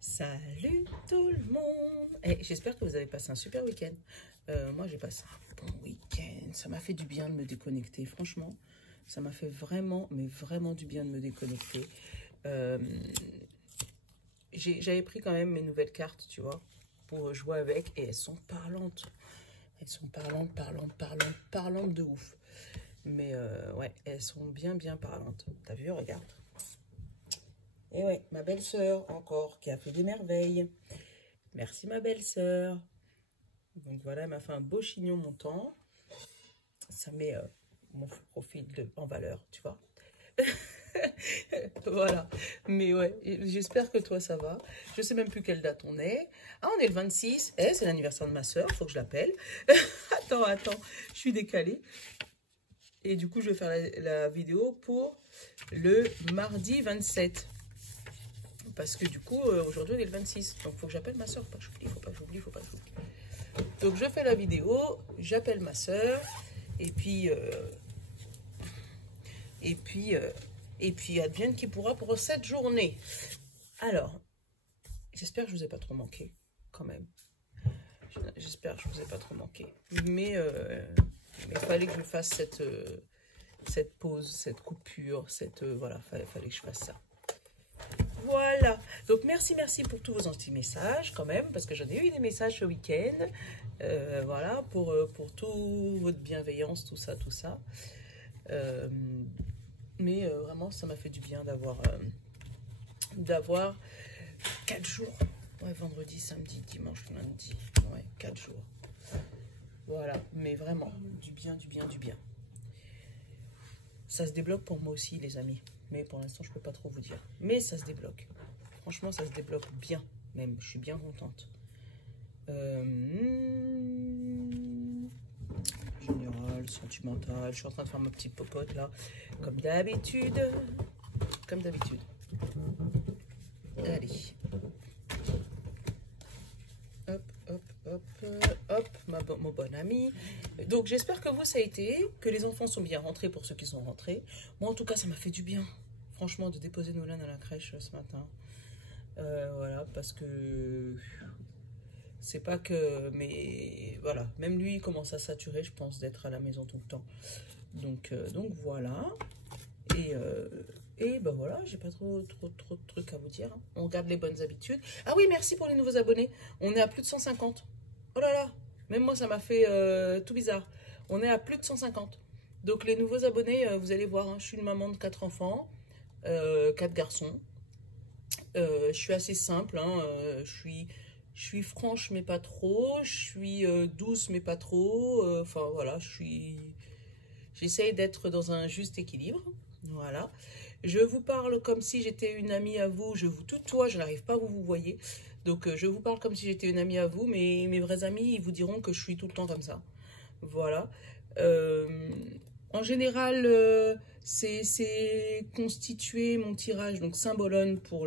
Salut tout le monde. J'espère que vous avez passé un super week-end. Moi, j'ai passé un bon week-end. Ça m'a fait du bien de me déconnecter. Franchement, ça m'a fait vraiment, mais vraiment du bien de me déconnecter. J'avais pris quand même mes nouvelles cartes, tu vois, pour jouer avec. Et elles sont parlantes. Elles sont parlantes de ouf. Mais ouais, elles sont bien parlantes. T'as vu, regarde. Et ouais, ma belle-sœur encore, qui a fait des merveilles. Merci ma belle-sœur. Donc voilà, elle m'a fait un beau chignon montant. Ça met mon profil en valeur, tu vois. Voilà. Mais ouais, j'espère que toi ça va. Je sais même plus quelle date on est. Ah, on est le 26. C'est l'anniversaire de ma sœur, faut que je l'appelle. Attends, je suis décalée. Et du coup, je vais faire la vidéo pour le mardi 27. Parce que du coup, aujourd'hui, on est le 26. Donc, il faut que j'appelle ma soeur. Faut pas que j'oublie. Donc, je fais la vidéo, j'appelle ma soeur. Et puis, advienne qui pourra pour cette journée. Alors, j'espère que je ne vous ai pas trop manqué, quand même. J'espère que je ne vous ai pas trop manqué. Mais il fallait que je fasse cette pause, cette coupure, voilà, fallait que je fasse ça. Voilà, donc merci pour tous vos gentils messages quand même, parce que j'en ai eu des messages ce week-end, voilà, pour toute votre bienveillance, tout ça. Mais vraiment, ça m'a fait du bien d'avoir 4 jours, ouais, vendredi, samedi, dimanche, lundi, ouais, 4 jours. Voilà, mais vraiment, du bien. Ça se débloque pour moi aussi, les amis. Mais pour l'instant, je ne peux pas trop vous dire. Mais ça se débloque. Franchement, ça se débloque bien, même. Je suis bien contente. Général, sentimental. Je suis en train de faire ma petite popote, là. Comme d'habitude. Allez. Hop, mon bon ami. Donc, j'espère que vous, ça a été, que les enfants sont bien rentrés pour ceux qui sont rentrés. Moi, en tout cas, ça m'a fait du bien, franchement, de déposer Nolan à la crèche ce matin. Voilà, parce que c'est pas que... Mais voilà, même lui, il commence à saturer, je pense, d'être à la maison tout le temps. Donc voilà. Et ben voilà, j'ai pas trop de trucs à vous dire. Hein. On garde les bonnes habitudes. Ah oui, merci pour les nouveaux abonnés. On est à plus de 150. Oh là là, même moi, ça m'a fait tout bizarre. On est à plus de 150. Donc les nouveaux abonnés, vous allez voir, hein, je suis une maman de 4 enfants, 4 garçons. Je suis assez simple, hein, je suis franche mais pas trop, je suis douce mais pas trop. Enfin voilà, j'essaye d'être dans un juste équilibre. Voilà. Je vous parle comme si j'étais une amie à vous. Je vous tutoie, je n'arrive pas à vous voyez. Donc je vous parle comme si j'étais une amie à vous, mais mes vrais amis, ils vous diront que je suis tout le temps comme ça. Voilà. En général, c'est constitué mon tirage, donc symbolone pour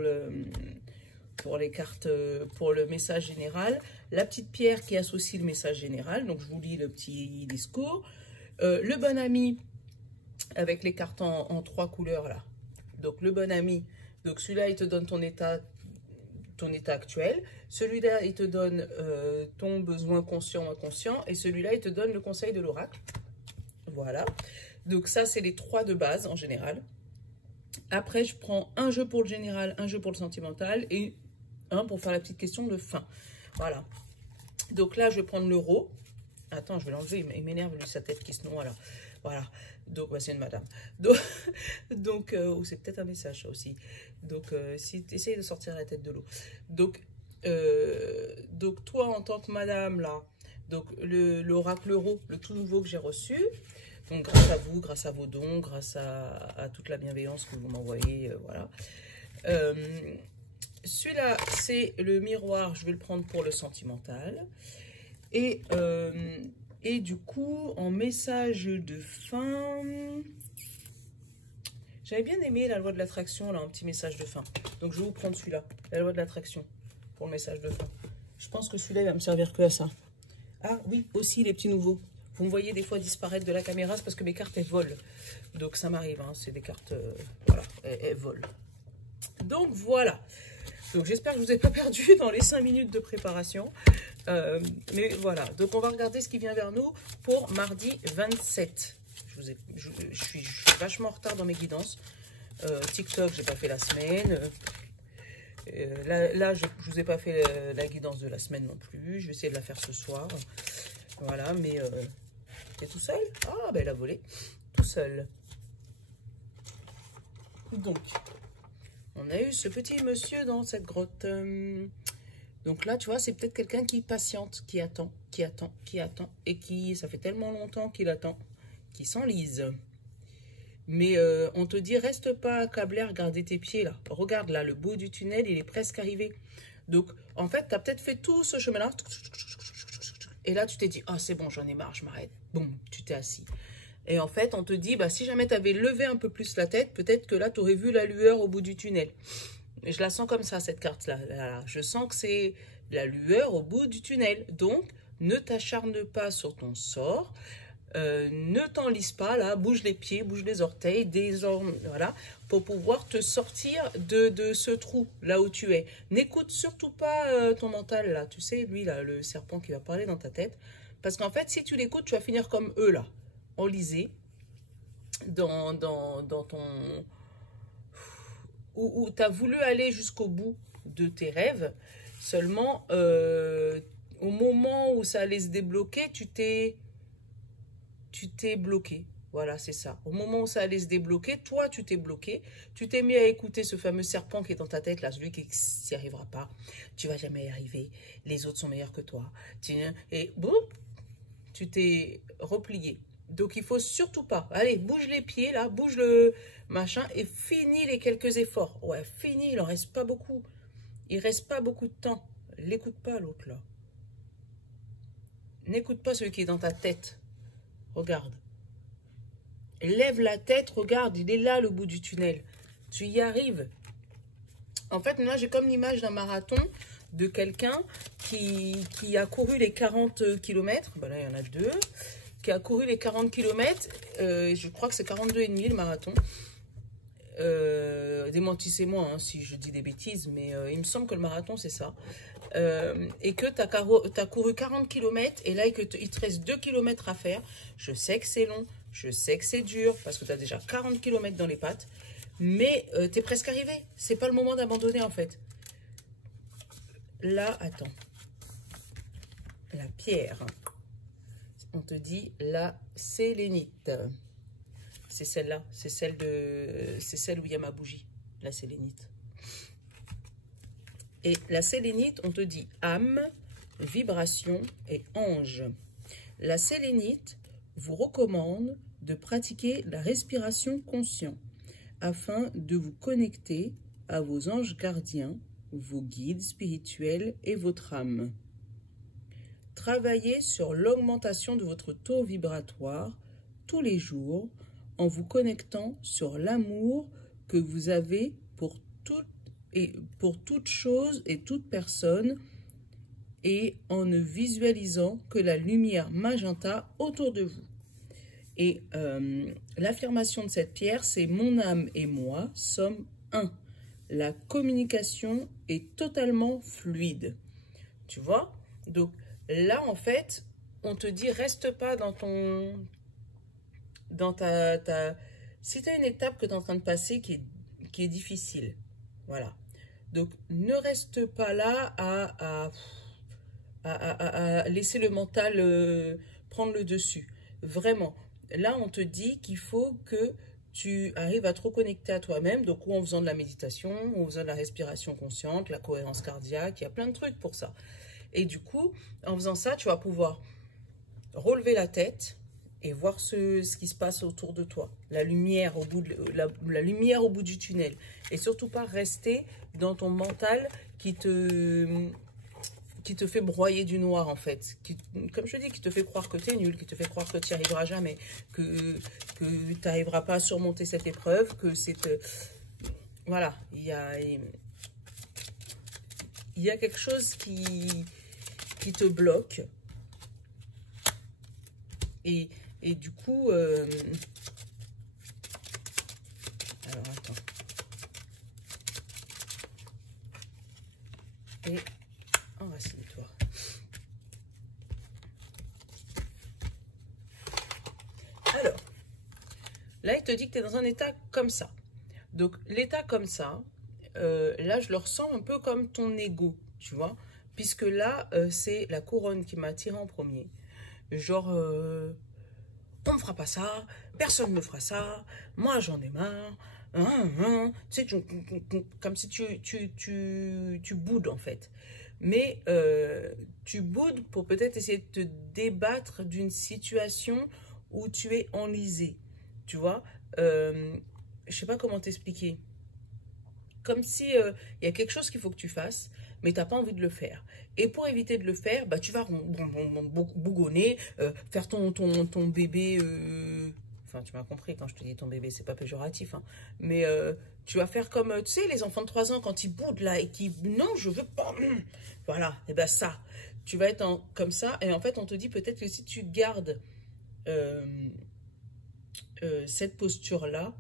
les cartes, pour le message général. La petite pierre qui associe le message général, donc je vous lis le petit discours. Le bon ami, avec les cartes en 3 couleurs là. Donc le bon ami, donc celui-là il te donne ton état actuel, celui-là il te donne ton besoin conscient ou inconscient, et celui-là il te donne le conseil de l'oracle. Voilà, donc ça c'est les 3 de base en général. Après je prends un jeu pour le général, un jeu pour le sentimental et un pour faire la petite question de fin. Voilà, donc là je vais prendre l'euro. Attends, je vais l'enlever, il m'énerve lui sa tête qui se noie là. Voilà, donc bah, c'est une madame. Donc c'est peut-être un message ça aussi. Donc si tu essayes de sortir la tête de l'eau. Donc toi en tant que madame là, donc l'oracle euro, le tout nouveau que j'ai reçu. Donc grâce à vous, grâce à vos dons, grâce à toute la bienveillance que vous m'envoyez, voilà. Celui-là c'est le miroir, je vais le prendre pour le sentimental. Et du coup, en message de fin, j'avais bien aimé la loi de l'attraction, là, un petit message de fin. Donc, je vais vous prendre celui-là, la loi de l'attraction, pour le message de fin. Je pense que celui-là, il va me servir que à ça. Ah oui, aussi les petits nouveaux. Vous me voyez des fois disparaître de la caméra, c'est parce que mes cartes, elles volent. Donc, ça m'arrive, hein, c'est des cartes, voilà, elles volent. Donc, voilà. Donc j'espère que je vous ai pas perdu dans les 5 minutes de préparation. Mais voilà, donc on va regarder ce qui vient vers nous pour mardi 27. Je suis vachement en retard dans mes guidances. TikTok, j'ai pas fait la semaine. Là, je vous ai pas fait la guidance de la semaine non plus. Je vais essayer de la faire ce soir. Voilà, mais t'es tout seul? Ah, ben il a volé. Tout seul. Donc, on a eu ce petit monsieur dans cette grotte. Donc là, tu vois, c'est peut-être quelqu'un qui patiente, qui attend, et qui, ça fait tellement longtemps qu'il attend, qui s'enlise. Mais on te dit, reste pas accablé à regarder tes pieds là. Regarde là, le bout du tunnel, il est presque arrivé. Donc, en fait, tu as peut-être fait tout ce chemin-là. Et là, tu t'es dit, ah, c'est bon, j'en ai marre, je m'arrête. Boum, tu t'es assis. Et en fait, on te dit, bah, si jamais tu avais levé un peu plus la tête, peut-être que là, tu aurais vu la lueur au bout du tunnel. Et je la sens comme ça, cette carte-là. Je sens que c'est la lueur au bout du tunnel. Donc, ne t'acharne pas sur ton sort. Ne t'enlise pas, là. Bouge les pieds, bouge les orteils, voilà, pour pouvoir te sortir de ce trou, là où tu es. N'écoute surtout pas ton mental, là. Tu sais, lui, là, le serpent qui va parler dans ta tête. Parce qu'en fait, si tu l'écoutes, tu vas finir comme eux, là. Enlisé dans ton... où tu as voulu aller jusqu'au bout de tes rêves, seulement au moment où ça allait se débloquer, tu t'es bloqué. Voilà, c'est ça. Au moment où ça allait se débloquer, toi, tu t'es bloqué. Tu t'es mis à écouter ce fameux serpent qui est dans ta tête, là, celui qui n'y arrivera pas. Tu vas jamais y arriver. Les autres sont meilleurs que toi. Et boum, tu t'es replié. Donc, il faut surtout pas. Allez, bouge les pieds, là, bouge le machin et finis les quelques efforts. Ouais, finis, il en reste pas beaucoup. Il reste pas beaucoup de temps. L'écoute pas, l'autre, là. N'écoute pas celui qui est dans ta tête. Regarde. Lève la tête, regarde, il est là, le bout du tunnel. Tu y arrives. En fait, là, j'ai comme l'image d'un marathon de quelqu'un qui a couru les 40 km. Ben là, il y en a deux. Qui a couru les 40 km. Je crois que c'est 42,5 le marathon. Démentissez-moi hein, si je dis des bêtises, mais il me semble que le marathon, c'est ça. Et que tu as couru 40 km et là, il te reste 2 km à faire. Je sais que c'est long, je sais que c'est dur parce que tu as déjà 40 km dans les pattes, mais tu es presque arrivé. C'est pas le moment d'abandonner en fait. Là, attends. La pierre. On te dit la sélénite. C'est celle-là. C'est celle où il y a ma bougie. La sélénite. Et la sélénite, on te dit âme, vibration et ange. La sélénite vous recommande de pratiquer la respiration consciente afin de vous connecter à vos anges gardiens, vos guides spirituels et votre âme. Travaillez sur l'augmentation de votre taux vibratoire tous les jours en vous connectant sur l'amour que vous avez pour toute chose et toute personne et en ne visualisant que la lumière magenta autour de vous. Et l'affirmation de cette pierre, c'est « Mon âme et moi sommes un ». La communication est totalement fluide. Tu vois? Donc là, en fait, on te dit, reste pas dans si tu as une étape que tu es en train de passer qui est difficile, voilà. Donc, ne reste pas là à laisser le mental prendre le dessus. Vraiment, là, on te dit qu'il faut que tu arrives à te reconnecter à toi-même, donc ou en faisant de la méditation, ou en faisant de la respiration consciente, la cohérence cardiaque, il y a plein de trucs pour ça. Et du coup, en faisant ça, tu vas pouvoir relever la tête et voir ce qui se passe autour de toi. La lumière au bout, la lumière au bout du tunnel. Et surtout pas rester dans ton mental qui te fait broyer du noir, en fait. Comme je dis, qui te fait croire que tu es nul, qui te fait croire que tu n'y arriveras jamais, que tu n'arriveras pas à surmonter cette épreuve, que c'est... Voilà, il y a quelque chose qui te bloque. Et du coup... alors, attends. et enracine-toi. Alors, là, il te dit que tu es dans un état comme ça. Donc, l'état comme ça, là, je le ressens un peu comme ton ego, tu vois. Puisque là, c'est la couronne qui m'a attiré en premier. Genre, on ne fera pas ça, personne ne me fera ça, moi j'en ai marre. Tu sais, comme si tu boudes en fait. Mais tu boudes pour peut-être essayer de te débattre d'une situation où tu es enlisé. Tu vois, je sais pas comment t'expliquer. Comme si y a quelque chose qu'il faut que tu fasses, mais tu n'as pas envie de le faire. Et pour éviter de le faire, bah, tu vas bougonner, faire ton bébé... Enfin, tu m'as compris quand je te dis ton bébé, c'est pas péjoratif. Hein, mais tu vas faire comme, tu sais, les enfants de 3 ans, quand ils boudent là et qui non, je veux pas... Voilà, et ben ça. Tu vas être comme ça. Et en fait, on te dit peut-être que si tu gardes cette posture-là,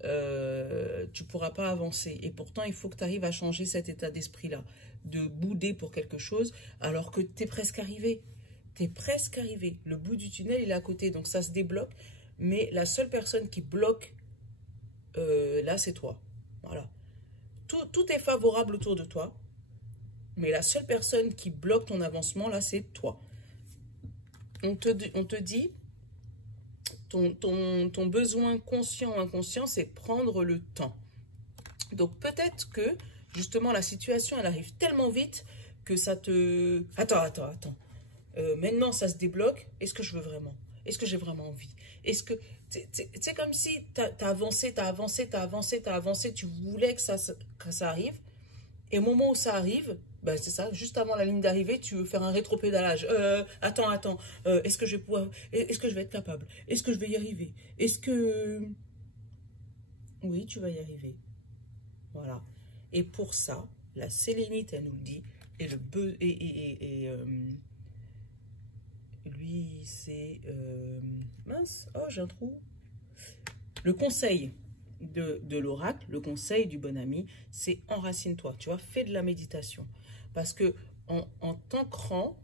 tu ne pourras pas avancer. Et pourtant, il faut que tu arrives à changer cet état d'esprit-là, de bouder pour quelque chose, alors que tu es presque arrivé. Tu es presque arrivé. Le bout du tunnel, il est à côté, donc ça se débloque. Mais la seule personne qui bloque, là, c'est toi. Voilà. Tout est favorable autour de toi, mais la seule personne qui bloque ton avancement, là, c'est toi. On te dit... Ton besoin conscient ou inconscient, c'est prendre le temps. Donc peut-être que, justement, la situation, elle arrive tellement vite que ça te... Attends. Maintenant, ça se débloque. Est-ce que je veux vraiment? Est-ce que j'ai vraiment envie? Est-ce que... C'est comme si t'as avancé, tu voulais que ça arrive. Et au moment où ça arrive, ben c'est ça, juste avant la ligne d'arrivée, tu veux faire un rétropédalage. Attends, est-ce que je vais pouvoir, est-ce que je vais être capable? Est-ce que je vais y arriver? Est-ce que... Oui, tu vas y arriver. Voilà. Et pour ça, la sélénite, elle nous le dit, et lui, c'est... mince, oh, j'ai un trou. Le conseil de l'oracle, le conseil du bon ami, c'est enracine-toi, tu vois, fais de la méditation. Parce que en t'ancrant,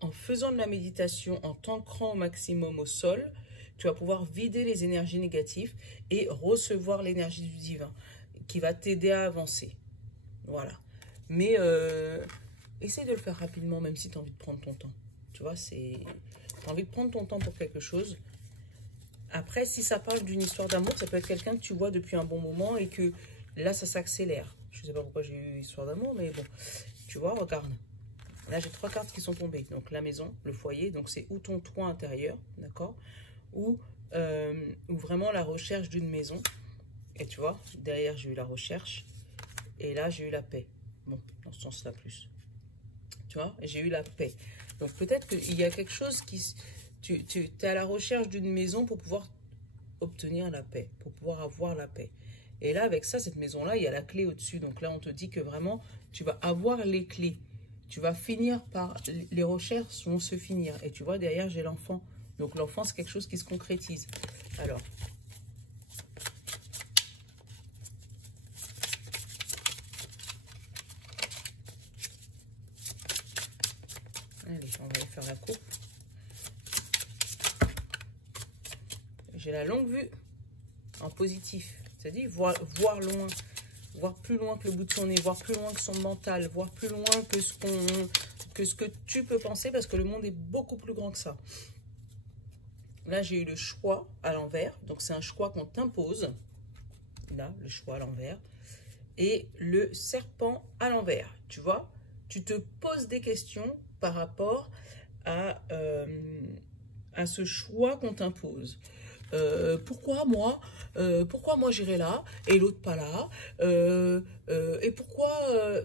en faisant de la méditation, en t'ancrant au maximum au sol, tu vas pouvoir vider les énergies négatives et recevoir l'énergie du divin qui va t'aider à avancer. Voilà. Mais essaie de le faire rapidement, même si tu as envie de prendre ton temps. Tu vois, tu as envie de prendre ton temps pour quelque chose. Après, si ça parle d'une histoire d'amour, ça peut être quelqu'un que tu vois depuis un bon moment et que là, ça s'accélère. Je ne sais pas pourquoi j'ai eu histoire d'amour, mais bon, tu vois, regarde. Là, j'ai 3 cartes qui sont tombées. Donc, la maison, le foyer, donc c'est ou ton toit intérieur, d'accord, ou vraiment la recherche d'une maison. Et tu vois, derrière, j'ai eu la recherche. Et là, j'ai eu la paix. Bon, dans ce sens-là plus. Tu vois, j'ai eu la paix. Donc, peut-être qu'il y a quelque chose qui... Tu es à la recherche d'une maison pour pouvoir obtenir la paix, pour pouvoir avoir la paix. Et là, avec ça, cette maison-là, il y a la clé au-dessus. Donc là, on te dit que vraiment, tu vas avoir les clés. Tu vas finir par... Les recherches vont se finir. Et tu vois, derrière, j'ai l'enfant. Donc l'enfant, c'est quelque chose qui se concrétise. Alors... Allez, on va aller faire la coupe. J'ai la longue vue en positif. C'est-à-dire voir loin, voir plus loin que le bout de son nez, voir plus loin que son mental, voir plus loin que ce que tu peux penser, parce que le monde est beaucoup plus grand que ça. Là, j'ai eu le choix à l'envers. Donc, c'est un choix qu'on t'impose. Là, le choix à l'envers. Et le serpent à l'envers. Tu vois, tu te poses des questions par rapport à ce choix qu'on t'impose. Pourquoi moi j'irai là et l'autre pas là, et pourquoi,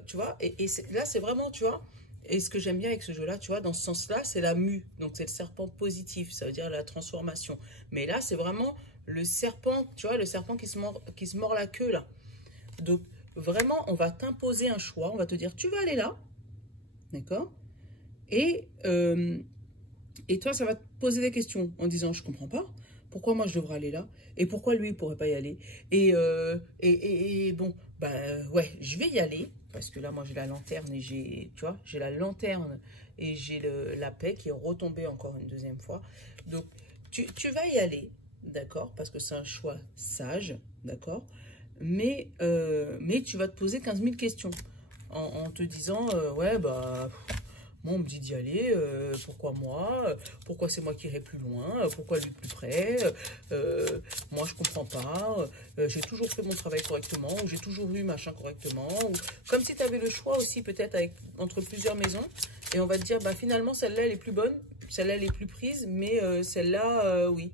tu vois, et là c'est vraiment, tu vois, et ce que j'aime bien avec ce jeu là, tu vois, dans ce sens là, c'est la mue, donc c'est le serpent positif, ça veut dire la transformation, mais là c'est vraiment le serpent, tu vois, le serpent qui se mord la queue là. Donc vraiment on va t'imposer un choix, on va te dire tu vas aller là, d'accord, et toi ça va te poser des questions en disant je comprends pas. Pourquoi moi je devrais aller là? Et pourquoi lui il pourrait pas y aller? Et bon, bah ouais, je vais y aller. Parce que là, moi, j'ai la lanterne et j'ai, tu vois, j'ai la lanterne et j'ai la paix qui est retombée encore une deuxième fois. Donc, tu vas y aller, d'accord? Parce que c'est un choix sage, d'accord? Mais tu vas te poser 15 000 questions en te disant, ouais, bah, moi, on me dit d'y aller, pourquoi moi? Pourquoi c'est moi qui irai plus loin? Pourquoi lui plus près? Moi, je comprends pas. J'ai toujours fait mon travail correctement, ou j'ai toujours eu machin correctement. Ou... Comme si tu avais le choix aussi, peut-être, entre plusieurs maisons. Et on va te dire, bah, finalement, celle-là, elle est plus bonne. Celle-là, elle est plus prise, mais celle-là, oui.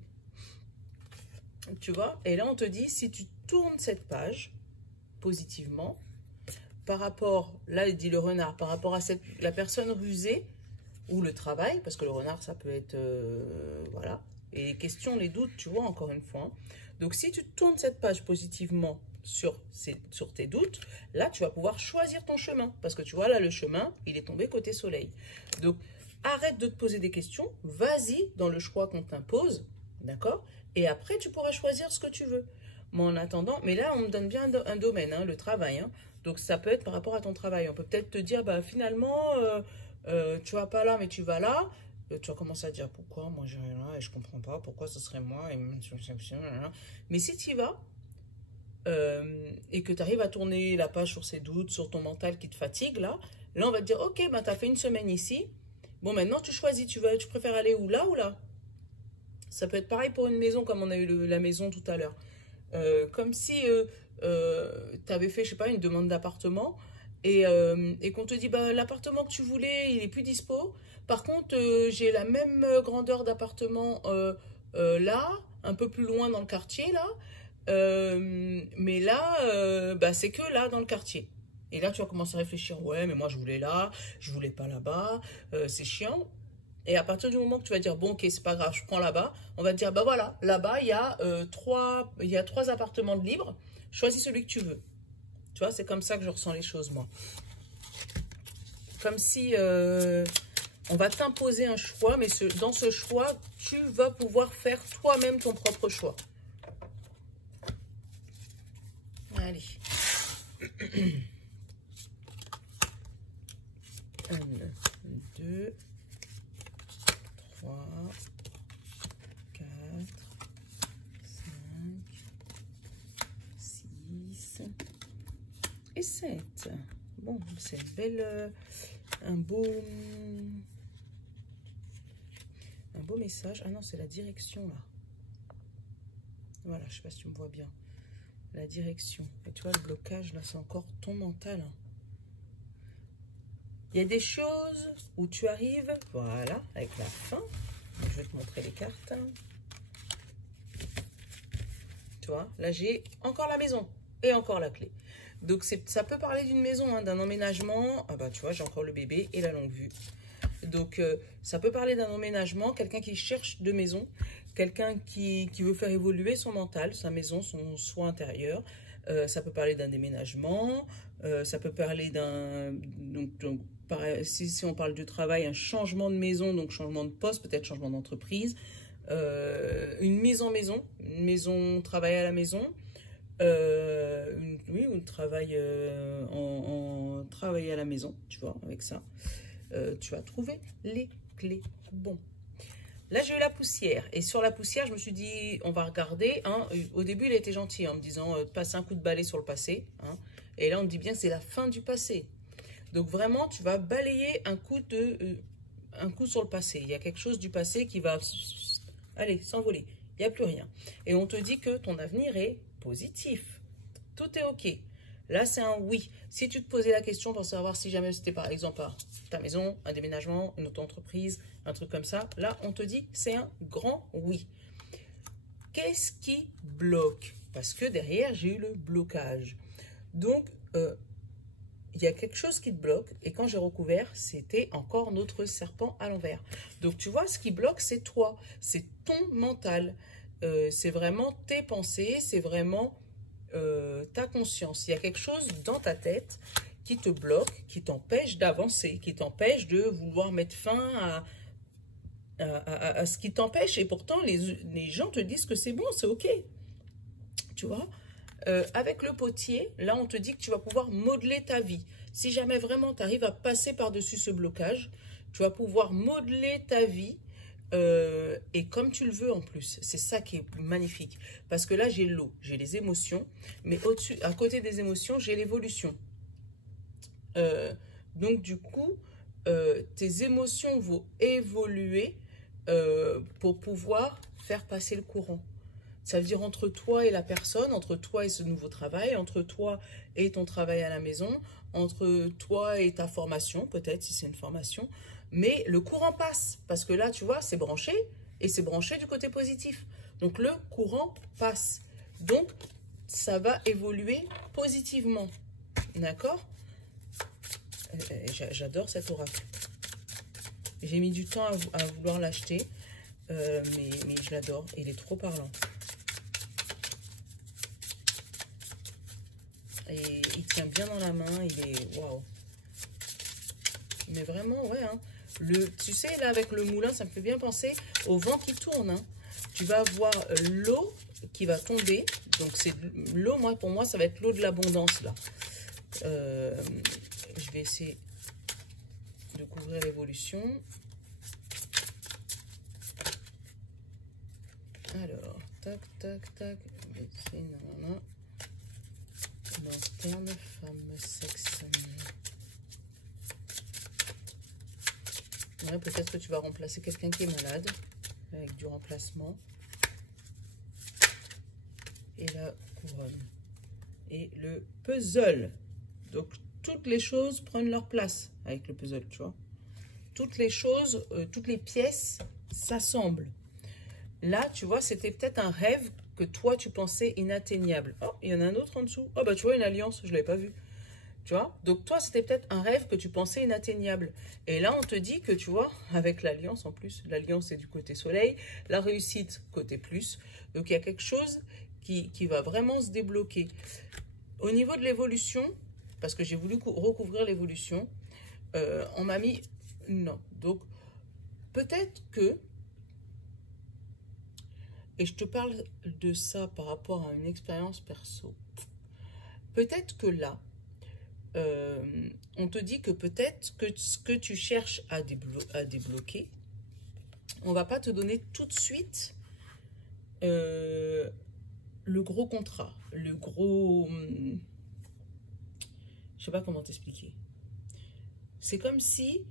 Tu vois? Et là, on te dit, si tu tournes cette page positivement, par rapport, là, il dit le renard, par rapport à la personne rusée ou le travail, parce que le renard, ça peut être, voilà, et les questions, les doutes, tu vois, encore une fois. Hein. Donc, si tu tournes cette page positivement sur tes doutes, là, tu vas pouvoir choisir ton chemin, parce que tu vois, là, le chemin, il est tombé côté soleil. Donc, arrête de te poser des questions, vas-y dans le choix qu'on t'impose, d'accord? Et après, tu pourras choisir ce que tu veux. Mais en attendant, mais là, on me donne bien un domaine, hein, le travail, hein. Donc, ça peut être par rapport à ton travail. On peut peut-être te dire, bah, finalement, tu vas pas là, mais tu vas là. Tu vas commencer à dire, pourquoi moi j'irai là et je comprends pas, pourquoi ce serait moi. Mais si tu y vas et que tu arrives à tourner la page sur ces doutes, sur ton mental qui te fatigue, là on va te dire, ok, bah, tu as fait une semaine ici. Bon, maintenant, tu choisis, tu préfères aller où là ou là. Ça peut être pareil pour une maison, comme on a eu la maison tout à l'heure. Comme si tu avais fait, je sais pas, une demande d'appartement et qu'on te dit, bah, l'appartement que tu voulais, il est plus dispo. Par contre, j'ai la même grandeur d'appartement là, un peu plus loin dans le quartier, là. Mais là, bah, c'est que là, dans le quartier. Et là, tu vas commencer à réfléchir, ouais, mais moi, je voulais là, je voulais pas là-bas, c'est chiant. Et à partir du moment que tu vas dire, bon, ok, c'est pas grave, je prends là-bas, on va te dire, bah voilà, là-bas, il y a trois appartements de libres, choisis celui que tu veux. Tu vois, c'est comme ça que je ressens les choses, moi. Comme si on va t'imposer un choix, mais dans ce choix, tu vas pouvoir faire toi-même ton propre choix. Allez. 1, 2, 3, 4, 5, 6 et 7. Bon, c'est une belle, un beau message. Ah non, c'est la direction là. Voilà, je sais pas si tu me vois bien. La direction. Et tu vois, le blocage là, c'est encore ton mental. Hein. Il y a des choses où tu arrives, voilà, avec la fin. Je vais te montrer les cartes. Tu vois, là j'ai encore la maison et encore la clé. Donc ça peut parler d'une maison, hein, d'un emménagement. Ah bah tu vois, j'ai encore le bébé et la longue vue. Donc ça peut parler d'un emménagement, quelqu'un qui cherche de maison, quelqu'un qui veut faire évoluer son mental, sa maison, son soi intérieur. Ça peut parler d'un déménagement, ça peut parler d'un... Donc, si on parle du travail, un changement de maison, donc changement de poste, peut-être changement d'entreprise, une mise en maison, une maison, travail à la maison, oui, ou travail travail à la maison, tu vois, avec ça. Tu vas trouver les clés. Bon. Là, j'ai eu la poussière. Et sur la poussière, je me suis dit, on va regarder. Hein. Au début, il était gentil en me disant, passe un coup de balai sur le passé. Hein. Et là, on me dit bien que c'est la fin du passé. Donc, vraiment, tu vas balayer un coup sur le passé. Il y a quelque chose du passé qui va, allez, s'envoler. Il n'y a plus rien. Et on te dit que ton avenir est positif. Tout est OK. Là, c'est un oui. Si tu te posais la question pour savoir si jamais c'était par exemple ta maison, un déménagement, une auto-entreprise, un truc comme ça, là, on te dit c'est un grand oui. Qu'est-ce qui bloque? Parce que derrière, j'ai eu le blocage. Donc, il y a quelque chose qui te bloque. Et quand j'ai recouvert, c'était encore notre serpent à l'envers. Donc, tu vois, ce qui bloque, c'est toi. C'est ton mental. C'est vraiment tes pensées. C'est vraiment... ta conscience. Il y a quelque chose dans ta tête qui te bloque, qui t'empêche d'avancer, qui t'empêche de vouloir mettre fin à ce qui t'empêche. Et pourtant, les gens te disent que c'est bon, c'est OK. Tu vois, Avec le potier, là, on te dit que tu vas pouvoir modeler ta vie. Si jamais vraiment tu arrives à passer par-dessus ce blocage, tu vas pouvoir modeler ta vie et comme tu le veux en plus. C'est ça qui est magnifique. Parce que là, j'ai l'eau, j'ai les émotions, mais au-dessus, à côté des émotions, j'ai l'évolution. Donc, du coup, tes émotions vont évoluer pour pouvoir faire passer le courant. Ça veut dire entre toi et la personne, entre toi et ce nouveau travail, entre toi et ton travail à la maison, entre toi et ta formation, peut-être si c'est une formation. Mais le courant passe, parce que là, tu vois, c'est branché, et c'est branché du côté positif. Donc, le courant passe. Donc, ça va évoluer positivement. D'accord? J'adore cet oracle. J'ai mis du temps à vouloir l'acheter, mais je l'adore. Il est trop parlant. Et il tient bien dans la main, il est waouh. Mais vraiment, ouais, hein. Tu sais, là, avec le moulin, ça me fait bien penser au vent qui tourne. Hein. Tu vas avoir l'eau qui va tomber. Donc, c'est l'eau, pour moi, ça va être l'eau de l'abondance, là. Je vais essayer de couvrir l'évolution. Alors, tac, tac, tac. Lanterne, femme, sexe. Ouais, peut-être que tu vas remplacer quelqu'un qui est malade avec du remplacement. Et la couronne. Et le puzzle. Donc, toutes les choses prennent leur place avec le puzzle, tu vois. Toutes les choses, toutes les pièces s'assemblent. Là, tu vois, c'était peut-être un rêve que toi, tu pensais inatteignable. Oh, il y en a un autre en dessous. Oh, bah, tu vois, une alliance, je ne l'avais pas vue. Tu vois? Donc, toi, c'était peut-être un rêve que tu pensais inatteignable. Et là, on te dit que, tu vois, avec l'alliance en plus, l'alliance est du côté soleil, la réussite côté plus. Donc, il y a quelque chose qui va vraiment se débloquer. Au niveau de l'évolution, parce que j'ai voulu recouvrir l'évolution, on m'a mis non. Donc, peut-être que, et je te parle de ça par rapport à une expérience perso, peut-être que là, on te dit que peut-être que ce que tu cherches à débloquer, on ne va pas te donner tout de suite le gros contrat, le gros... je sais pas comment t'expliquer. C'est comme si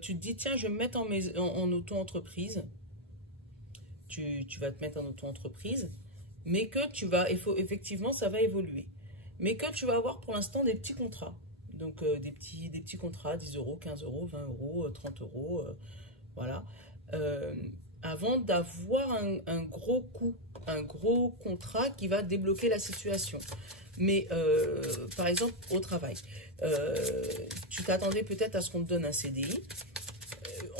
tu te dis, tiens, je vais me mettre en auto-entreprise. Tu vas te mettre en auto-entreprise, mais que effectivement, ça va évoluer. Mais que tu vas avoir pour l'instant des petits contrats. Donc, des petits contrats, 10 euros, 15 euros, 20 euros, 30 euros, voilà. Avant d'avoir un gros coup, un gros contrat qui va débloquer la situation. Mais, par exemple, au travail, tu t'attendais peut-être à ce qu'on te donne un CDI.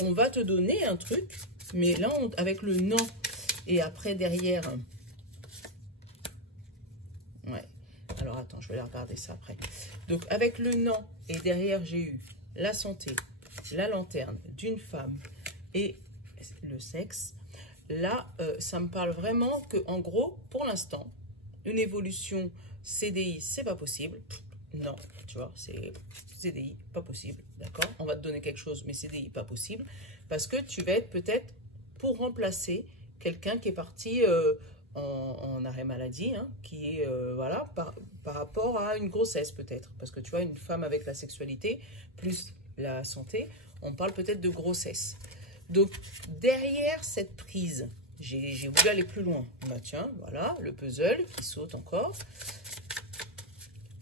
On va te donner un truc, mais là, avec le non, et après, derrière... Ouais. Alors, attends, je vais aller regarder ça après. Donc, avec le non, et derrière, j'ai eu la santé, la lanterne d'une femme et le sexe. Là, ça me parle vraiment que, en gros, pour l'instant, une évolution CDI, c'est pas possible. Non, tu vois, c'est CDI, pas possible, d'accord? On va te donner quelque chose, mais CDI, pas possible. Parce que tu vas être peut-être pour remplacer quelqu'un qui est parti en arrêt maladie, hein, qui est, voilà, par rapport à une grossesse peut-être. Parce que tu vois, une femme avec la sexualité, plus la santé, on parle peut-être de grossesse. Donc, derrière cette prise, j'ai voulu aller plus loin. Bah, tiens, voilà, le puzzle qui saute encore.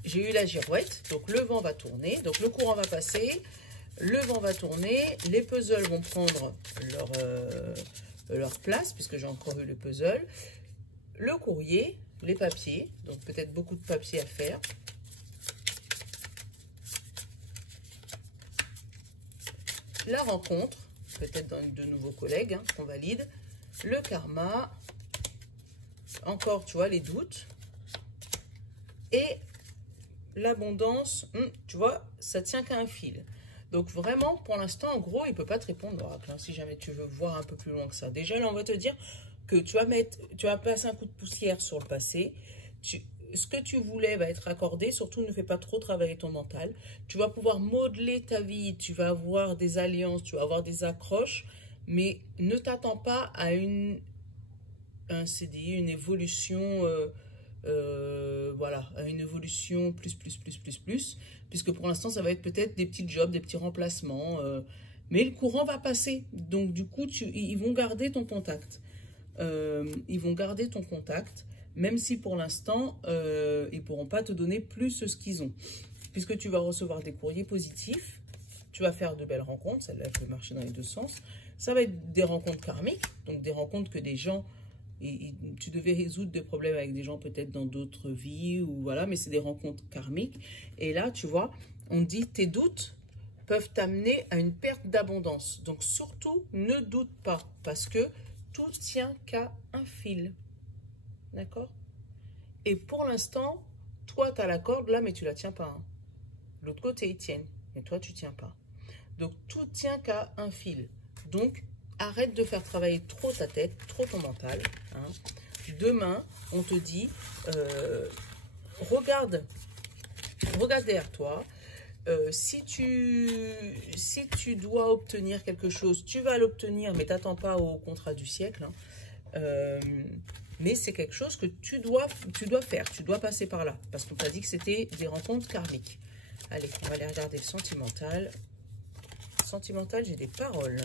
J'ai eu la girouette, donc le vent va tourner, donc le courant va passer, le vent va tourner, les puzzles vont prendre leur place, puisque j'ai encore eu le puzzle, le courrier, les papiers, donc peut-être beaucoup de papiers à faire. La rencontre, peut-être de nouveaux collègues hein, qu'on valide, le karma, encore, tu vois, les doutes, et l'abondance, tu vois, ça tient qu'à un fil. Donc vraiment, pour l'instant, en gros, il ne peut pas te répondre, l'oracle, hein, si jamais tu veux voir un peu plus loin que ça. Déjà, là, on va te dire que tu vas passer un coup de poussière sur le passé. ce que tu voulais va être accordé. Surtout, ne fais pas trop travailler ton mental. Tu vas pouvoir modeler ta vie. Tu vas avoir des alliances, tu vas avoir des accroches. Mais ne t'attends pas à un CDI, une évolution, voilà, à une évolution plus. Puisque pour l'instant, ça va être peut-être des petits jobs, des petits remplacements. Mais le courant va passer. Donc, du coup, ils vont garder ton contact. Ils vont garder ton contact, même si pour l'instant, ils ne pourront pas te donner plus ce qu'ils ont. Puisque tu vas recevoir des courriers positifs, tu vas faire de belles rencontres, celle-là peut marcher dans les deux sens. Ça va être des rencontres karmiques, donc des rencontres que des gens, tu devais résoudre des problèmes avec des gens peut-être dans d'autres vies, ou voilà, mais c'est des rencontres karmiques. Et là, tu vois, on dit tes doutes peuvent t'amener à une perte d'abondance. Donc surtout, ne doute pas, parce que tout tient qu'à un fil. D'accord? Et pour l'instant, toi, tu as la corde là, mais tu la tiens pas. Hein. L'autre côté, ils tiennent, mais toi, tu tiens pas. Donc, tout tient qu'à un fil. Donc, arrête de faire travailler trop ta tête, trop ton mental. Hein. Demain, on te dit, regarde derrière toi. Si tu dois obtenir quelque chose, tu vas l'obtenir, mais t'attends pas au contrat du siècle. Hein. Mais c'est quelque chose que tu dois faire, tu dois passer par là. Parce qu'on t'a dit que c'était des rencontres karmiques. Allez, on va aller regarder le sentimental. Sentimental, j'ai des paroles.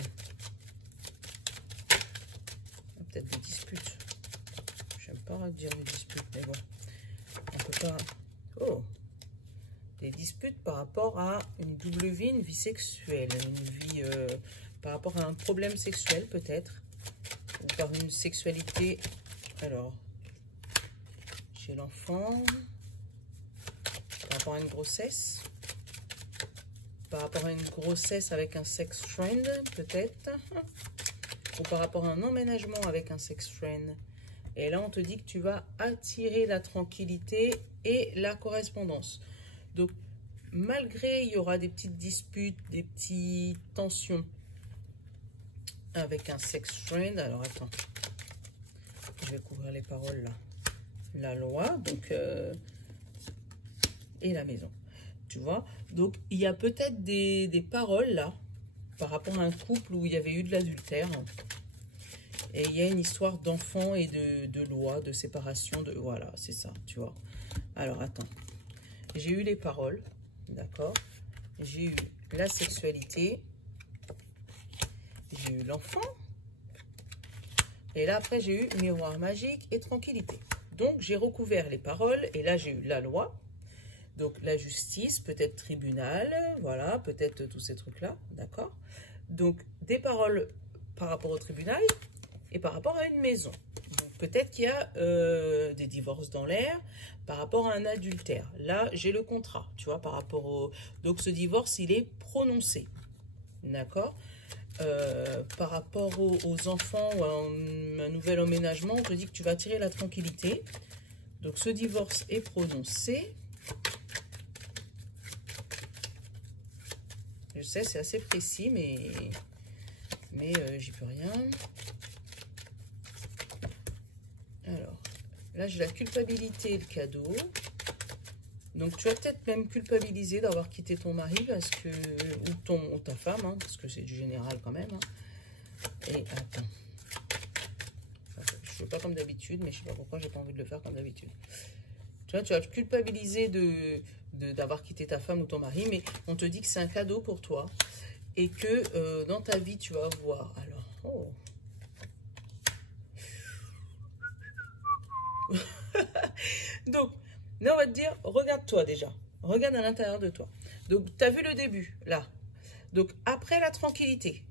Peut-être des disputes. J'aime pas dire des disputes, mais bon. On peut pas... Oh! Des disputes par rapport à une double vie, une vie sexuelle. Une vie... par rapport à un problème sexuel, peut-être. Ou par une sexualité... Alors... Chez l'enfant... Par rapport à une grossesse... Par rapport à une grossesse avec un sex friend, peut-être. Ou par rapport à un emménagement avec un sex friend. Et là, on te dit que tu vas attirer la tranquillité et la correspondance. Donc, malgré, il y aura des petites disputes, des petites tensions avec un sex friend. Alors, attends. Je vais couvrir les paroles là. La loi, donc, et la maison. Tu vois, donc il y a peut-être des paroles là par rapport à un couple où il y avait eu de l'adultère et il y a une histoire d'enfant et de loi, de séparation, de voilà, c'est ça, tu vois. Alors attends, j'ai eu les paroles, d'accord, j'ai eu la sexualité, j'ai eu l'enfant et là après j'ai eu miroir magique et tranquillité. Donc j'ai recouvert les paroles et là j'ai eu la loi. Donc, la justice, peut-être tribunal, voilà, peut-être tous ces trucs-là, d'accord? Donc, des paroles par rapport au tribunal et par rapport à une maison. Peut-être qu'il y a des divorces dans l'air par rapport à un adultère. Là, j'ai le contrat, tu vois, par rapport au... Donc, ce divorce, il est prononcé, d'accord? Par rapport aux enfants ou à un nouvel emménagement, on te dit que tu vas tirer la tranquillité. Donc, ce divorce est prononcé. Je sais, c'est assez précis, mais j'y peux rien. Alors, là, j'ai la culpabilité et le cadeau. Donc, tu vas peut-être même culpabiliser d'avoir quitté ton mari parce que, ou ta femme, hein, parce que c'est du général quand même. Hein. Et attends. Je ne fais pas comme d'habitude, mais je ne sais pas pourquoi j'ai pas envie de le faire comme d'habitude. Tu vois, tu vas culpabiliser d'avoir quitté ta femme ou ton mari, mais on te dit que c'est un cadeau pour toi et que dans ta vie, tu vas avoir... Alors, oh. Donc, là, on va te dire, regarde-toi déjà. Regarde à l'intérieur de toi. Donc, tu as vu le début, là. Donc, après la tranquillité,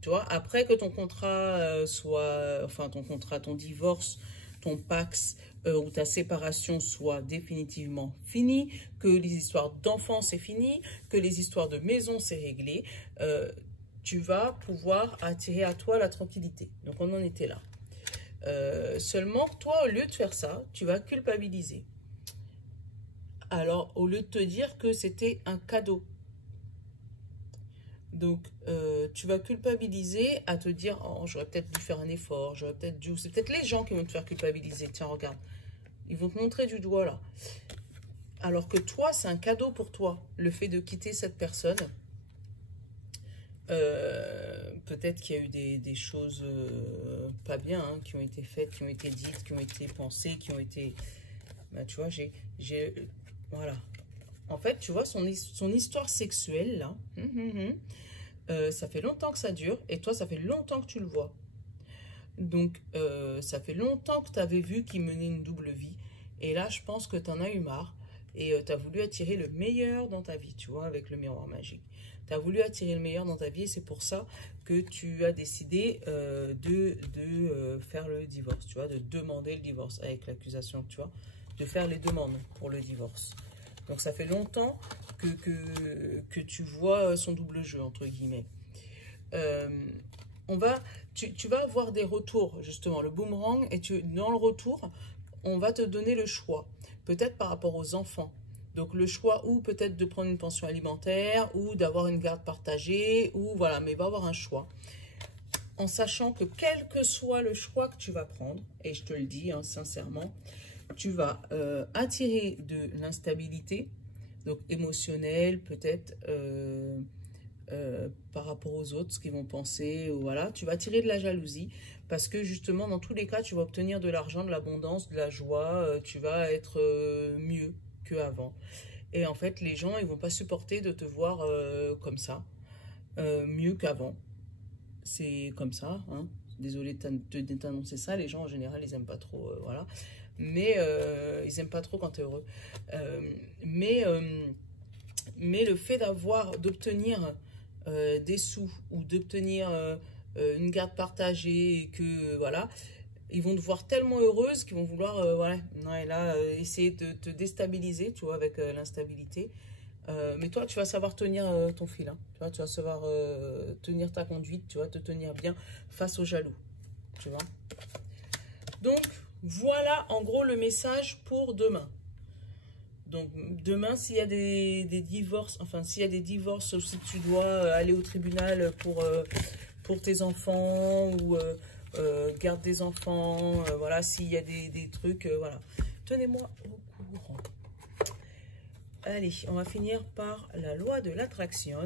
tu vois, après que ton contrat soit... Enfin, ton contrat, ton divorce, ton Pax... ou ta séparation soit définitivement finie, que les histoires d'enfants c'est fini, que les histoires de maison c'est réglé, tu vas pouvoir attirer à toi la tranquillité. Donc on en était là. Seulement, toi, au lieu de faire ça, tu vas culpabiliser. Alors, au lieu de te dire que c'était un cadeau, donc tu vas culpabiliser à te dire, oh, j'aurais peut-être dû faire un effort, j'aurais peut-être dû... C'est peut-être les gens qui vont te faire culpabiliser. Tiens, regarde. Ils vont te montrer du doigt là. Alors que toi, c'est un cadeau pour toi, le fait de quitter cette personne. Peut-être qu'il y a eu des choses pas bien hein, qui ont été faites, qui ont été dites, qui ont été pensées, qui ont été... Bah, tu vois, voilà. En fait, tu vois, son histoire sexuelle, là, ça fait longtemps que ça dure, et toi, ça fait longtemps que tu le vois. Donc, ça fait longtemps que tu avais vu qu'il menait une double vie. Et là, je pense que tu en as eu marre. Et tu as voulu attirer le meilleur dans ta vie, tu vois, avec le miroir magique. Tu as voulu attirer le meilleur dans ta vie et c'est pour ça que tu as décidé de faire le divorce, tu vois, de demander le divorce avec l'accusation, tu vois, de faire les demandes pour le divorce. Donc ça fait longtemps que tu vois son double jeu, entre guillemets. Tu vas avoir des retours, justement, le boomerang, et dans le retour, on va te donner le choix. Peut-être par rapport aux enfants. Donc le choix ou peut-être de prendre une pension alimentaire ou d'avoir une garde partagée ou voilà, mais il va y avoir un choix. En sachant que quel que soit le choix que tu vas prendre, et je te le dis hein, sincèrement, tu vas attirer de l'instabilité, donc émotionnelle peut-être par rapport aux autres, ce qu'ils vont penser, ou voilà, tu vas attirer de la jalousie. Parce que justement, dans tous les cas, tu vas obtenir de l'argent, de l'abondance, de la joie, tu vas être mieux qu'avant. Et en fait, les gens, ils vont pas supporter de te voir comme ça, mieux qu'avant. C'est comme ça, hein. Désolée de t'annoncer ça, les gens en général, ils aiment pas trop, voilà. Mais ils aiment pas trop quand tu es heureux. Mais le fait d'obtenir des sous ou d'obtenir... une garde partagée et que voilà, ils vont te voir tellement heureuse qu'ils vont vouloir essayer de te déstabiliser, tu vois, avec l'instabilité. Mais toi, tu vas savoir tenir ton fil, hein. Tu vois, tu vas savoir tenir ta conduite, tu vas te tenir bien face aux jaloux, tu vois. Donc, voilà en gros le message pour demain. Donc, demain, s'il y a des divorces, enfin, s'il y a des divorces, si tu dois aller au tribunal pour tes enfants ou garde des enfants, voilà, s'il y a des trucs, voilà. Tenez-moi au courant. Allez, on va finir par la loi de l'attraction.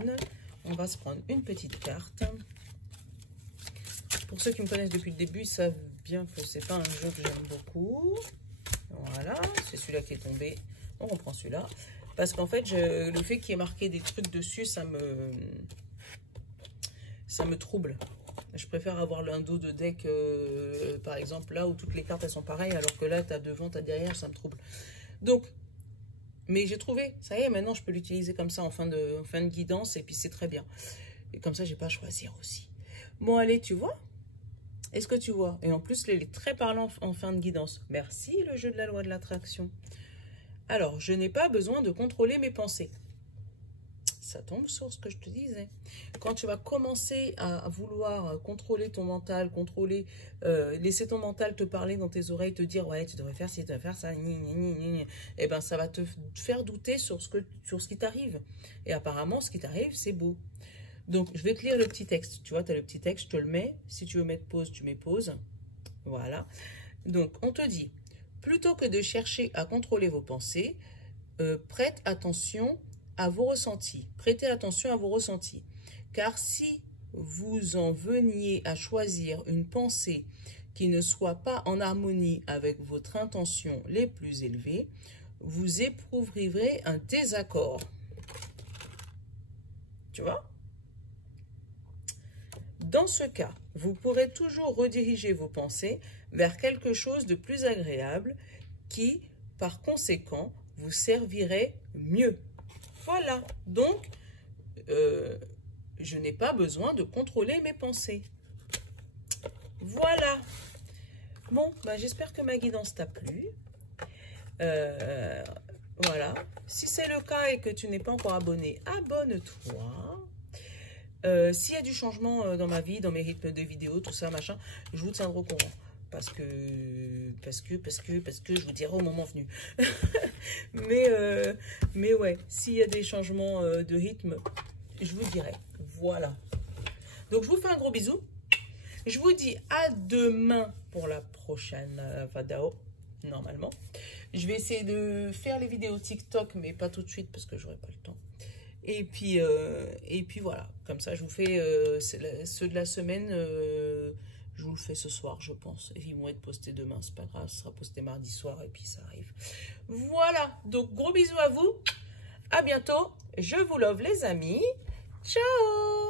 On va se prendre une petite carte. Pour ceux qui me connaissent depuis le début, ils savent bien que c'est pas un jeu que j'aime beaucoup. Voilà, c'est celui-là qui est tombé. Donc on prend celui-là. Parce qu'en fait, le fait qu'il y ait marqué des trucs dessus, ça me trouble. Je préfère avoir un dos de deck, par exemple, là où toutes les cartes elles sont pareilles, alors que là, tu as devant, tu as derrière, ça me trouble. Donc, mais j'ai trouvé, ça y est, maintenant je peux l'utiliser comme ça en fin de guidance, et puis c'est très bien. Et comme ça, j'ai pas à choisir aussi. Bon, allez, tu vois? Est-ce que tu vois? Et en plus, il est très parlant en fin de guidance. Merci, le jeu de la loi de l'attraction. Alors, je n'ai pas besoin de contrôler mes pensées. Ça tombe sur ce que je te disais. Quand tu vas commencer à vouloir contrôler ton mental, laisser ton mental te parler dans tes oreilles, te dire ouais, tu devrais faire ci, tu devrais faire ça, et ben ça va te faire douter sur ce qui t'arrive. Et apparemment, ce qui t'arrive, c'est beau. Donc, je vais te lire le petit texte. Tu vois, tu as le petit texte, je te le mets. Si tu veux mettre pause, tu mets pause. Voilà. Donc, on te dit, plutôt que de chercher à contrôler vos pensées, prête attention à vos ressentis. Prêtez attention à vos ressentis. Car si vous en veniez à choisir une pensée qui ne soit pas en harmonie avec votre intention les plus élevées, vous éprouverez un désaccord. Tu vois? Dans ce cas, vous pourrez toujours rediriger vos pensées vers quelque chose de plus agréable qui, par conséquent, vous servirait mieux. Voilà, donc, je n'ai pas besoin de contrôler mes pensées. Voilà. Bon, bah, j'espère que ma guidance t'a plu. Voilà. Si c'est le cas et que tu n'es pas encore abonné, abonne-toi. S'il y a du changement dans ma vie, dans mes rythmes de vidéos, tout ça, machin, je vous tiendrai au courant. Parce que je vous dirai au moment venu. mais ouais, s'il y a des changements de rythme, je vous dirai. Voilà. Donc, je vous fais un gros bisou. Je vous dis à demain pour la prochaine Vadao, normalement. Je vais essayer de faire les vidéos TikTok, mais pas tout de suite parce que j'aurai pas le temps. Et puis voilà, comme ça je vous fais ceux de la semaine, je vous le fais ce soir je pense. Et ils vont être postés demain, c'est pas grave, ce sera posté mardi soir et puis ça arrive. Voilà, donc gros bisous à vous, à bientôt, je vous love les amis, ciao.